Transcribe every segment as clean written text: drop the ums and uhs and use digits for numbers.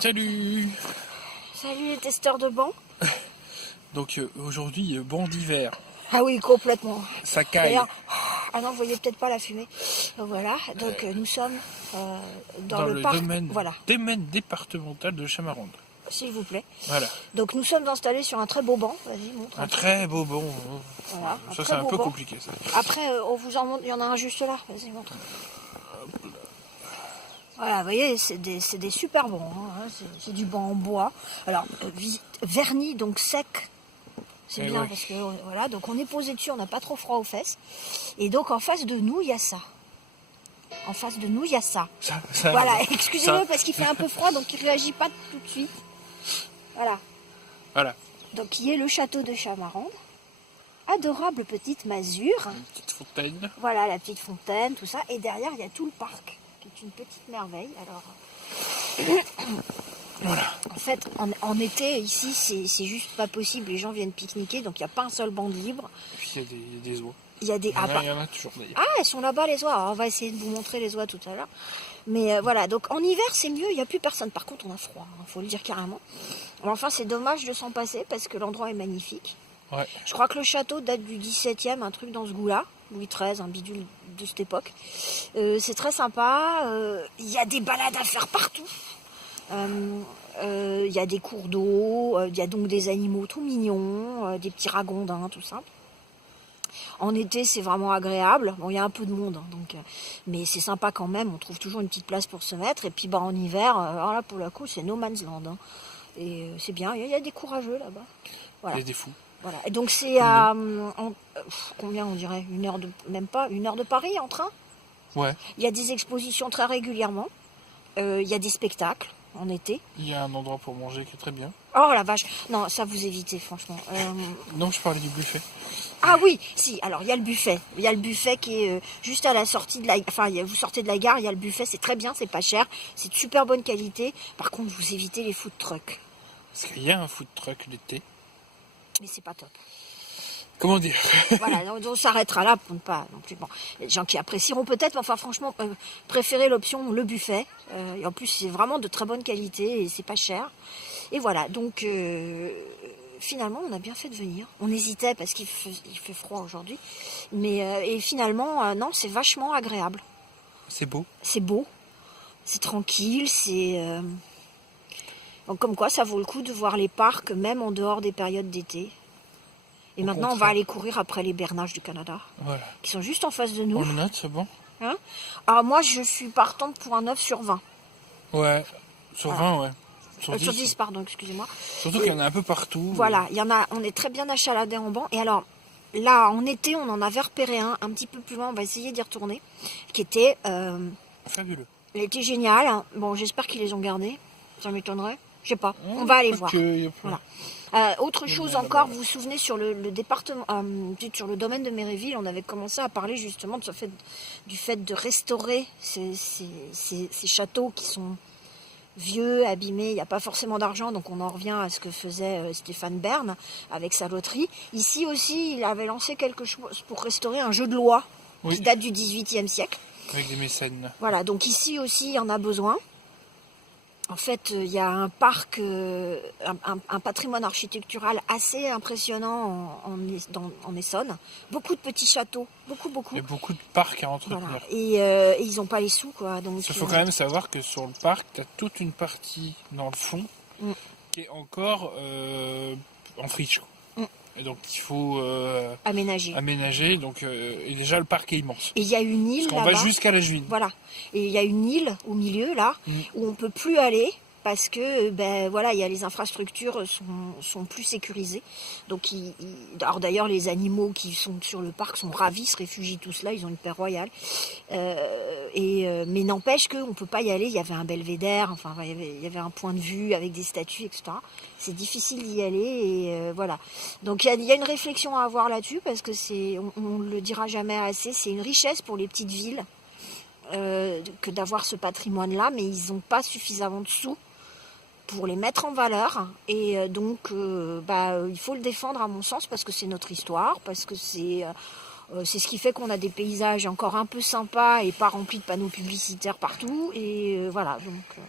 Salut. Salut les testeurs de bancs. Donc aujourd'hui, banc d'hiver. Ah oui, complètement. Ça caille. D'ailleurs, ah non, vous voyez peut-être pas la fumée. Voilà, donc nous sommes dans le parc. domaine, Voilà, domaine départemental de Chamarandes. s'il vous plaît. Voilà. Donc nous sommes installés sur un très beau banc. Vas-y, montre. Un très beau banc. Voilà, Ça c'est un peu compliqué ça. Après, on vous en montre, il y en a un juste là. Vas-y, montre. Voilà, vous voyez, c'est des super bancs. Hein. C'est du banc en bois. Alors, verni, donc sec. C'est bien ouais. parce que voilà, donc on est posé dessus, on n'a pas trop froid aux fesses. Et donc en face de nous, il y a ça. En face de nous, il y a ça. Voilà, excusez-le parce qu'il fait un peu froid, donc il réagit pas tout de suite. Voilà. Voilà. Donc qui est le château de Chamarandes. Adorable petite masure. Une petite fontaine. Voilà, la petite fontaine, tout ça. Et derrière, il y a tout le parc, qui est une petite merveille. Alors, Voilà. en fait, en été, ici, c'est juste pas possible. Les gens viennent pique-niquer, donc il n'y a pas un seul banc de libre. Et puis il y a des oies. Il y a des... Il y en a toujours d'ailleurs. Ah, elles sont là-bas les oies. Alors, on va essayer de vous montrer les oies tout à l'heure. Mais voilà, donc en hiver c'est mieux, il n'y a plus personne. Par contre on a froid, faut le dire carrément. Mais enfin c'est dommage de s'en passer parce que l'endroit est magnifique. Ouais. Je crois que le château date du 17e, un truc dans ce goût-là. Louis XIII, un bidule de cette époque. C'est très sympa. Il y a des balades à faire partout. Il y a des cours d'eau, il y a donc des animaux tout mignons, des petits ragondins, tout ça. En été, c'est vraiment agréable. Bon, il y a un peu de monde, hein, donc, mais c'est sympa quand même. On trouve toujours une petite place pour se mettre. Et puis, en hiver, alors là, pour le coup, c'est no man's land. Hein. Et c'est bien. Il y a des courageux là-bas. Voilà. Il y a des fous. Voilà. Et donc, c'est à combien on dirait même pas 1 heure de Paris en train. Ouais. Il y a des expositions très régulièrement. Il y a des spectacles en été. Il y a un endroit pour manger qui est très bien. Oh la vache. Non, ça vous évitez, franchement. Non, je parlais du buffet. Ah oui, si, alors il y a le buffet. Il y a le buffet qui est juste à la sortie de la... Enfin, vous sortez de la gare, il y a le buffet, c'est très bien, c'est pas cher, c'est de super bonne qualité. Par contre, vous évitez les food trucks. Parce qu'il y a un food truck l'été. Mais c'est pas top. Comment dire? Voilà, on s'arrêtera là pour ne pas non plus... Bon, il y a des gens qui apprécieront peut-être, mais enfin franchement, préférez l'option le buffet. Et en plus, c'est vraiment de très bonne qualité et c'est pas cher. Et voilà, donc... finalement, on a bien fait de venir. On hésitait parce qu'il fait froid aujourd'hui. Mais et finalement, non, c'est vachement agréable. C'est beau. C'est beau. C'est tranquille. C'est... Donc, comme quoi, ça vaut le coup de voir les parcs, même en dehors des périodes d'été. Et maintenant, on va aller courir après les bernaches du Canada. Voilà. Qui sont juste en face de nous. On le note, c'est bon? Hein? Alors, moi, je suis partante pour un 9 sur 20. Ouais. Sur 20, ouais. Sur 10, pardon, excusez-moi. Surtout qu'il y en a un peu partout. Voilà, il y en a, on est très bien achaladés en banc. Et alors, là, en été, on en avait repéré un petit peu plus loin, on va essayer d'y retourner, qui était... fabuleux. Il était génial. Hein. Bon, j'espère qu'ils les ont gardés. Ça m'étonnerait. Je sais pas. On va aller voir. Voilà. Autre chose encore, vous vous souvenez sur le département, sur le domaine de Méréville, on avait commencé à parler justement de du fait de restaurer ces châteaux qui sont vieux, abîmés, il n'y a pas forcément d'argent, donc on en revient à ce que faisait Stéphane Bern avec sa loterie. Ici aussi, il avait lancé quelque chose pour restaurer un jeu de loi qui date du XVIIIe siècle. Avec des mécènes. Voilà, donc ici aussi, il y en a besoin. En fait, il y a un parc, un patrimoine architectural assez impressionnant en Essonne. Beaucoup de petits châteaux, beaucoup. Il y a beaucoup de parcs à entretenir. Voilà. Et ils n'ont pas les sous, quoi. Donc, il faut quand même savoir que sur le parc, tu as toute une partie dans le fond qui est encore en friche. Et donc il faut aménager. Donc, et déjà, le parc est immense. Et il y a une île là-bas. On va jusqu'à la Juine. Voilà. Et il y a une île au milieu, là, où on ne peut plus aller parce que voilà, il y a les infrastructures sont plus sécurisées. Donc, alors d'ailleurs, les animaux qui sont sur le parc sont ravis, se réfugient tous là, ils ont une paix royale. Mais n'empêche qu'on ne peut pas y aller. Il y avait un belvédère, enfin, il y avait un point de vue avec des statues, etc. C'est difficile d'y aller et voilà. Donc il y a une réflexion à avoir là-dessus parce que on le dira jamais assez, c'est une richesse pour les petites villes que d'avoir ce patrimoine-là, mais ils n'ont pas suffisamment de sous pour les mettre en valeur et donc il faut le défendre à mon sens parce que c'est notre histoire, parce que c'est ce qui fait qu'on a des paysages encore un peu sympas et pas remplis de panneaux publicitaires partout et voilà donc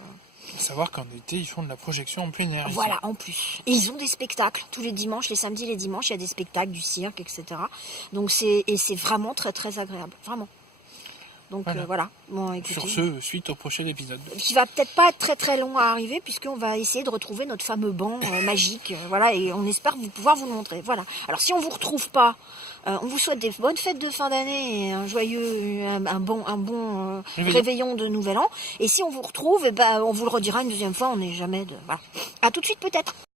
Savoir qu'en été, ils font de la projection en plein air. Voilà, en plus. Et ils ont des spectacles. Tous les dimanches, les samedis, les dimanches, il y a des spectacles, du cirque, etc. Donc c'est vraiment très très agréable. Vraiment. Donc voilà. Bon, écoutez, sur ce, suite au prochain épisode. Qui va peut-être pas être très très long à arriver, puisqu'on va essayer de retrouver notre fameux banc magique. Voilà, et on espère pouvoir vous le montrer. Voilà. Alors si on vous retrouve pas, on vous souhaite des bonnes fêtes de fin d'année et un joyeux, un bon réveillon de Nouvel An. Et si on vous retrouve, on vous le redira une deuxième fois. On n'est jamais de. Voilà. À tout de suite peut-être.